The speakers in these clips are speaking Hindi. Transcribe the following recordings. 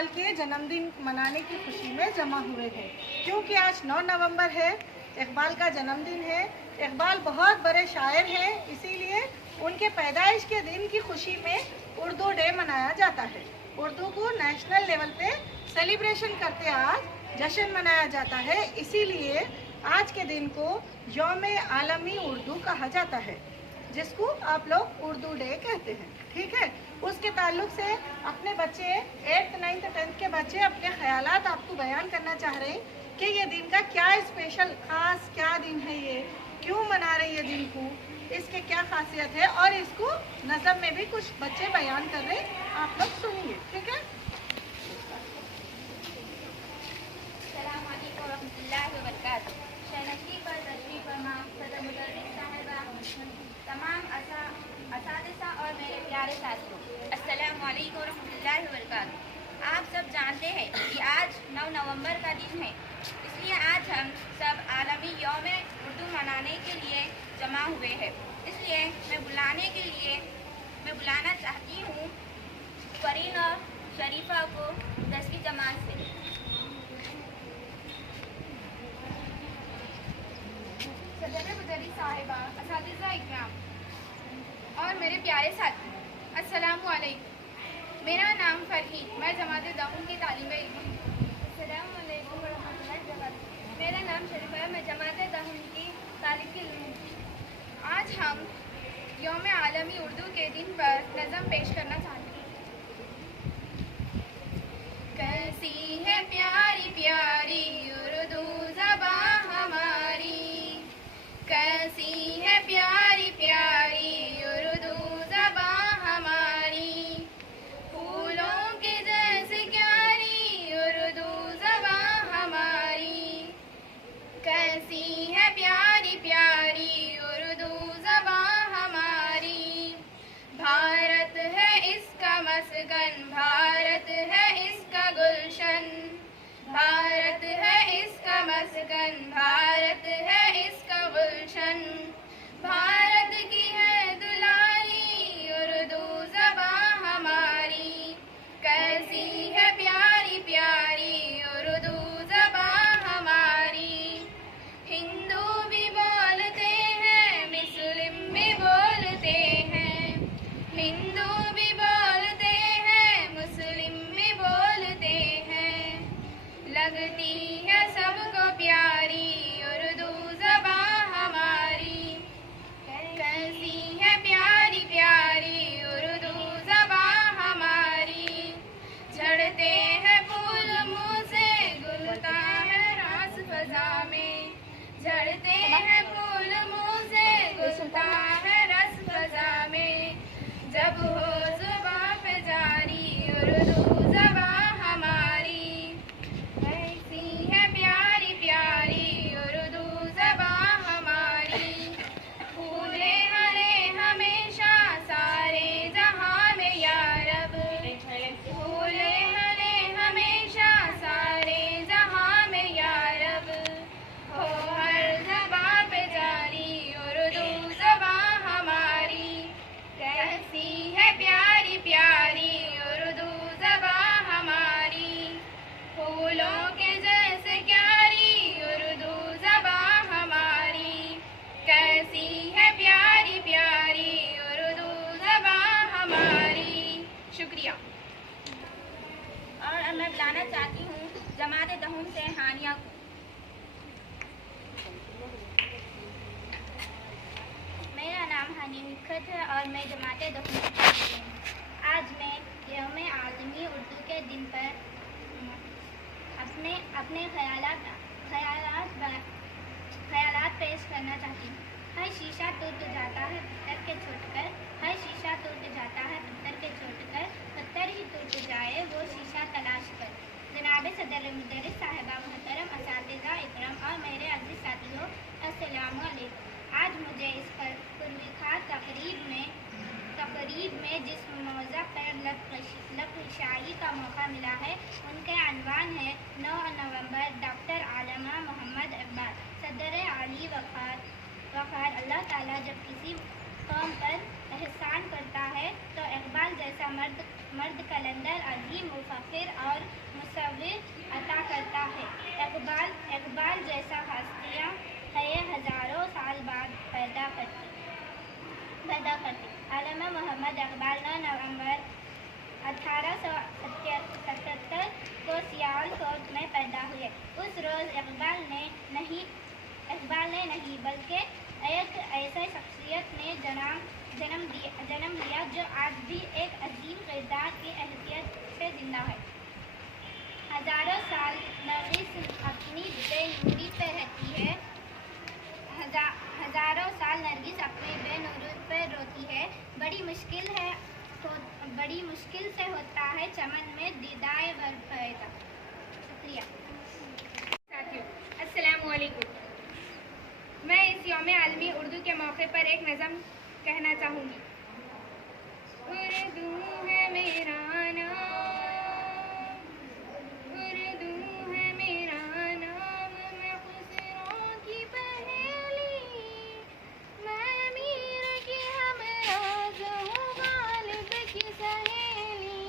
इकबाल के जन्मदिन मनाने की खुशी में जमा हुए हैं, क्योंकि आज 9 नवंबर है, इकबाल का जन्मदिन है। इकबाल बहुत बड़े शायर हैं, इसीलिए उनके पैदाइश के दिन की खुशी में उर्दू डे मनाया जाता है। उर्दू को नेशनल लेवल पे सेलिब्रेशन करते आज जश्न मनाया जाता है, इसीलिए आज के दिन को यौम आलमी उर्दू कहा जाता है, जिसको आप लोग उर्दू डे कहते हैं। ठीक है, उसके ताल्लुक से अपने बच्चे 8th 9th 10th के बच्चे अपने ख्यालात आपको बयान करना चाह रहे हैं कि ये दिन का क्या स्पेशल खास क्या दिन है, ये क्यों मना रहे ये दिन को, इसके क्या खासियत है, और इसको नज़म में भी कुछ बच्चे बयान कर रहे हैं, आप लोग सुनिए। ठीक है। तमाम असातिज़ा और मेरे प्यारे साथियों, अस्सलाम वालेकुम रहमतुल्लाहि व बरकातुहू। आप सब जानते हैं कि आज 9 नवंबर का दिन है, इसलिए आज हम सब आलमी यौम उर्दू मनाने के लिए जमा हुए हैं। इसलिए मैं बुलाना चाहती हूँ फरीन और शरीफा को 10वीं जमात से। सदर बदरी साहिबा, असातिज़ा इकराम और मेरे प्यारे साथी, अस्सलामु अलैकुम। मेरा नाम फरहीन, मैं जमात दाऊन की तालिब इल्म हूँ। अस्सलामु अलैकुम व रहमतुल्लाहि व बरकातुहू। मेरा नाम शरीफा है, मैं जमात दाऊन की तालिब इल्म हूँ। आज हम यौम आलमी उर्दू के दिन पर नज़म पेश करना चाहते हैं। कैसी है प्यारी प्यारी उर्दू ज़बां हमारी, कैसी है प्यारी प्यारी उर्दू ज़बां हमारी, फूलों के जैसे क्यारी उर्दू ज़बां हमारी, कैसी है प्यारी प्यारी उर्दू ज़बां हमारी। भारत है इसका मस्कन, भारत है इसका गुलशन, भारत है इसका मस्कन, भारत है इसका गुलशन, भारत की है दुलारी उर्दू ज़बां हमारी, कैसी है प्यारी प्यारी उर्दू ज़बां हमारी। हिंदू भी बोलते हैं, मुस्लिम भी बोलते हैं, हिंदू भी बोलते हैं, मुस्लिम भी बोलते हैं, लगती है सबको प्यारी उर्दू ज़बां हमारी, कैसी है प्यारी प्यारी उर्दू ज़बां हमारी। झड़ते हैं फूल मुँह से, गुलता है रास फ़ज़ा में, झड़ते हैं फूल मुँह से, गुलता है रस फ़ज़ा में, जब हो ज़ुबां पे जारी उर्दू ज़बां हमारी, कैसी है प्यारी प्यारी उर्दू ज़बां हमारी। फूले हरे हमेशा सारे जहां में या रब, फूले हरे हमेशा सारे जहां में या रब, हो हर ज़बां पे जारी उर्दू ज़बां हमारी, कैसी है प्यारी प्यारी उर्दू ज़बां हमारी, फूलों के जैसे क्यारी उर्दू ज़बां हमारी, कैसी है प्यारी प्यारी उर्दू ज़बां हमारी। शुक्रिया। और अब मैं बुलाना चाहती हूँ जमात दहूम से हानिया को। मेरा नाम हानिया निखत है और मैं जमात दहूम से पढ़ती हूँ। आज मैं यौम आलमी उर्दू के दिन पर अपने ख्यालात पेश करना चाहती हूँ। हर शीशा टूट जाता है पत्थर के छूटकर, हर शीशा टूट जाता है पत्थर के छूटकर, पत्थर ही टूट जाए वो शीशा तलाश कर। जनाब सदर मुदर्रिस साहिबा, मोहतरम असातिज़ा इकराम और मेरे अज़ीज़ साथियों, अस्सलामु अलैकुम। आज मुझे इस पुरविखार तकरीब में जिस मौज़ा पर लफ़शाई का मौका मिला है, उनके अनवान है 9 नवंबर डॉक्टर आलमा मोहम्मद इकबाल। सदर आली वक़ार अल्लाह ताला जब किसी कौम पर एहसान करता है तो इकबाल जैसा मर्द कलंदर अजीम मुफक्किर और मुसव्विर अता करता है। इकबाल जैसा हस्तियाँ है हज़ारों साल बाद पैदा करती। अल्लामा मोहम्मद इकबाल 9 नवंबर 1877 को सियालकोट में पैदा हुए। उस रोज़ इकबाल ने नहीं बल्कि एक ऐसे शख्सियत ने जन्म लिया जो आज भी एक अजीम किरदार की हैसियत से जिंदा है। हज़ारों साल नरगिस अपनी बेनूरी पे रहती है। हज़ारों साल नरगिस अपनी बेनूरी पे रोती है। बड़ी मुश्किल से होता है चमन में दीदाए बर पैदा। शुक्रिया। साथियों, अस्सलामु अलैकुम। मैं इस यौम आलमी उर्दू के मौके पर एक नज़म कहना चाहूँगी। उर्दू है मेरा नाम, उर्दू है मेरा नाम, मैं खुसरों की पहेली, मैं मीर की हमराज़ हूँ गालिब की सहेली।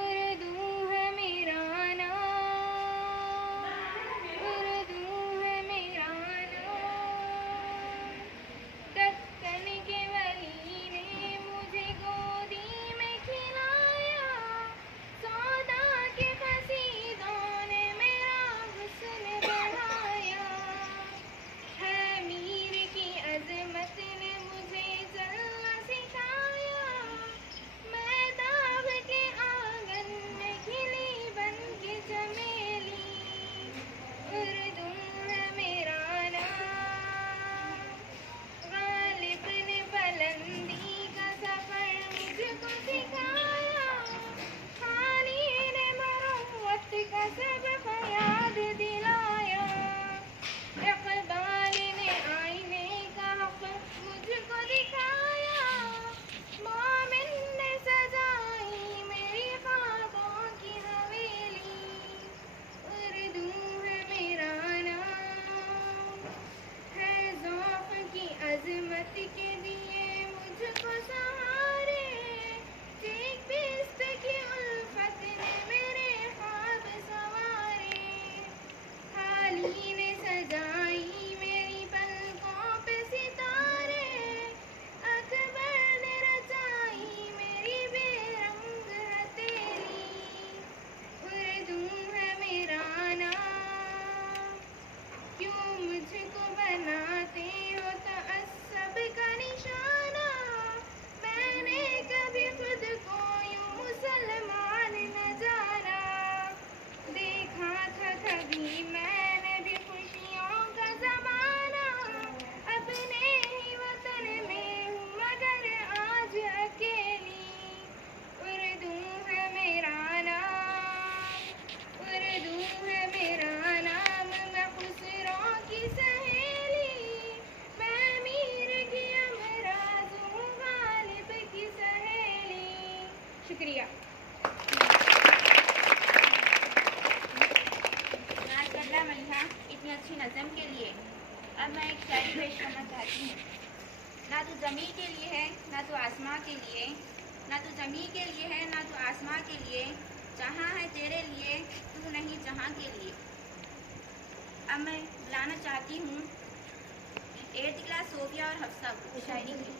उर्दू है मेरा नाम, उर्दू है मेरा नाम। दक्कन के वली ने मुझे गोदी में खिलाया, सौदा के कसीदों ने मेरा हुस्न बढ़ाया। है मीर की अज़मत ने मुझे चलना सिखाया, मैं दाग के आंगन में खिली बन के चमेली। उर्दू है मेरा नाम, गालिब ने बुलंदी का सफर मुझको सिखाया, खानी ने मरवत का सबक याद दिलाया। इक़बाल ने आईने का हक़ मुझको दिखाया, मोमिन ने सजाई मेरी ख्वाबों की हवेली। उर्दू है मेरा नाम, है ज़ौक़ की अज़मत के दिए मुझको सहारे, एक बिस्त की उल्फत ने मेरे ख्वाब संवारे। हाली ने सजाई मेरी पलकों पे सितारे, अकबर ने रचाई मेरी बेरंग हथेली। उर्दू है मेरा नाम, क्यों मुझको बनाते हो तअस्सुब का निशाना, मैंने कभी खुद को यूं मुसलमान न जाना। देखा था कभी मैंने भी खुशियों का ज़माना, अपने ही वतन में हूँ मगर आज अकेली। उर्दू है मेरा नाम, उर्दू है मेरा नाम, मैं खुसरों की सहेली, मैं मीर की हमराज़ हूँ गालिब की सहेली। शुक्रिया। माशाअल्लाह मलिहा, इतनी अच्छी नज़म के लिए। अब मैं एक शायरी पेश करना चाहती हूँ। ना तो ज़मीं के लिए है ना तो आसमां के लिए, ना तो ज़मीं के लिए है ना तो आसमां के लिए, जहाँ है तेरे लिए तू नहीं जहाँ के लिए। अब मैं बुलाना चाहती हूँ 8th क्लास सोफिया और हफ्सा को शायरी के लिए।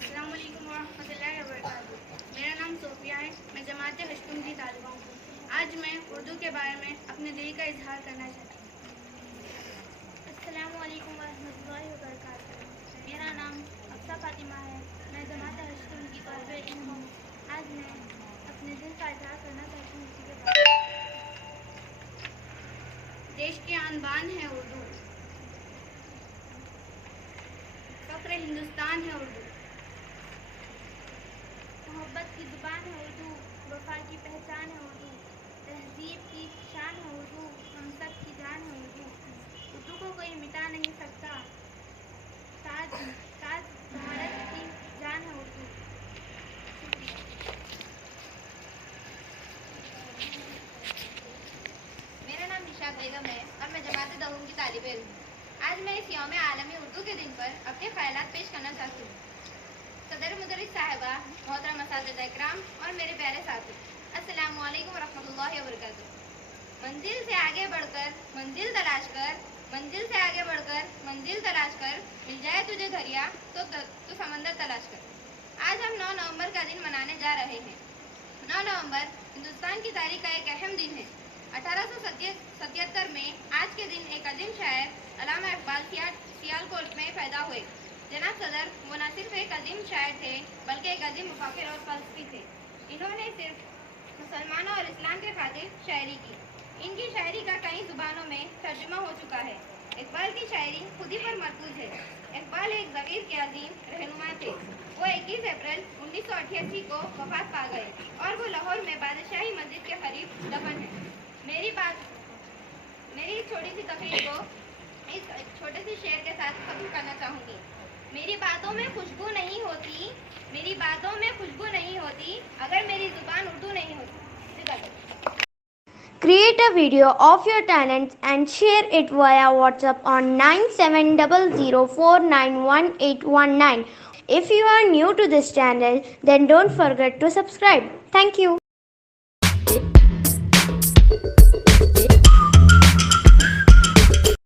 अस्सलामु अलैकुम वरहमतुल्लाहि वबरकातुहू। मेरा नाम सोफिया है, मैं जमात हश्तुम की तालिबा हूँ। आज मैं उर्दू के बारे में अपने दिल का इजहार करना चाहती हूँ। अस्सलामु अलैकुम वरहमतुल्लाहि वबरकातुहू। मेरा नाम हफ्सा फातिमा है, मैं जमात हश्तुम की तालिबा इल्म हूँ। आज मैं अपने दिल का इजहार करना चाहती हूँ उसी के बारे में। देश की आन-बान है उर्दू, फ़ख्र हिंदुस्तान है उर्दू। मोहब्बत की ज़ुबान है उर्दू, वफ़ा की पहचान है उर्दू, तहज़ीब की शान है उर्दू, हम सब की जान है उर्दू। उर्दू को कोई मिटा नहीं सकता, ताज भारत की जान है उर्दू। मेरा नाम निशा बेगम है और मैं जमात दहूम की तालिब इल्म हूँ। आज मैं इस यौम आलमी उर्दू के दिन पर अपने ख्यालात पेश करना चाहती हूँ। सदर मुदर्रिस साहिबा, मोहतरम असातिज़ा इकराम और मेरे प्यारे साथी, अस्सलामु अलैकुम वरहमतुल्लाहि वबरकातुहू। मंजिल से आगे बढ़कर मंजिल तलाश कर, मंजिल से आगे बढ़कर मंजिल तलाश कर, मिल जाए तुझे दरिया तो समंदर तलाश कर। आज हम 9 नवंबर का दिन मनाने जा रहे हैं। 9 नवंबर हिंदुस्तान की तारीख का एक अहम दिन है। 1877 में आज के दिन एक अजीम शायर अल्लामा इकबाल सियालकोट में पैदा हुए। जनाब सदर, वो न सिर्फ एक अजीम शायर थे बल्कि एक अजीम मुफक्किर और फलसफी थे। इन्होंने सिर्फ मुसलमानों और इस्लाम के खातिर शायरी की। इनकी शायरी का कई जुबानों में तर्जुमा हो चुका है। इकबाल की शायरी खुदी पर मरकूज है। इकबाल एक ज़मीर के अजीम रहनुमा थे। वो 21 अप्रैल 1988 को वफात पा गए और वो लाहौर में बादशाही मस्जिद के करीब दफन है। मेरी छोटी सी तकरीर को इस छोटे से शेर के साथ खत्म करना चाहूँगी। मेरी बातों में खुशबू नहीं होती, मेरी बातों में खुशबू नहीं होती अगर मेरी जुबान उर्दू नहीं होती। Create a video of your talents and share it via WhatsApp on 9700491819. If you are new to this channel, then don't forget to subscribe. Thank you.